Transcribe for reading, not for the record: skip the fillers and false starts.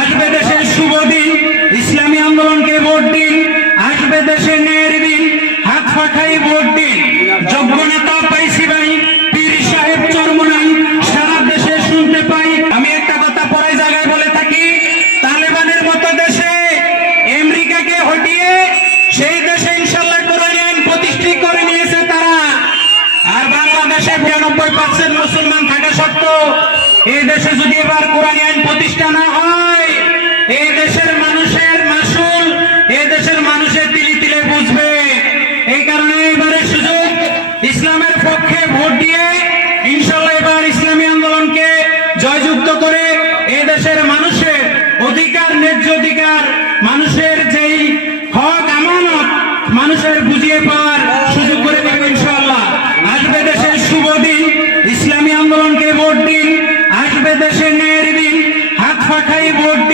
আসবে দেশের শুভ দিন, ইসলামী আন্দোলনকে ভোট দিন। আসবে দেশে ন্যায়ের দিন, হাত পাখাই ভোট দিন। যোগ্য নেতা পাইছি ভাই, পীর সাহেব চরমনাই সারা দেশে শুনতে পাই। আমি একটা কথা পরে জায়গায় বলে থাকি, তালেবানের মতো দেশে আমেরিকাকে হটিয়ে সেই দেশে ইনশাল্লাহ কোরআন আইন প্রতিষ্ঠিত করে নিয়েছে তারা। আর বাংলাদেশে 92% মুসলমান থাকা সত্ত্বেও এই দেশে যদি এবার কোরআন আইন প্রতিষ্ঠা না হয়, এই দেশের মানুষের মাসুল এই দেশের মানুষের তিলে তিলে বুঝবে। এই কারণে এবারে সুযোগ, ইসলামের পক্ষে ভোট দিয়ে ইনশাল্লাহ এবার ইসলামী আন্দোলনকে জয়যুক্ত করে এই দেশের মানুষের অধিকার, ন্যায্য অধিকার, মানুষের যেই হক আমানত মানুষের বুঝিয়ে পাওয়ার সুযোগ করে দেবে ইনশাআল্লাহ। আসবে দেশের শুভ দিন, ইসলামী আন্দোলনকে ভোট দিন। আসবে দেশে ন্যায়ের দিন, হাত পাখাই ভোট দিন।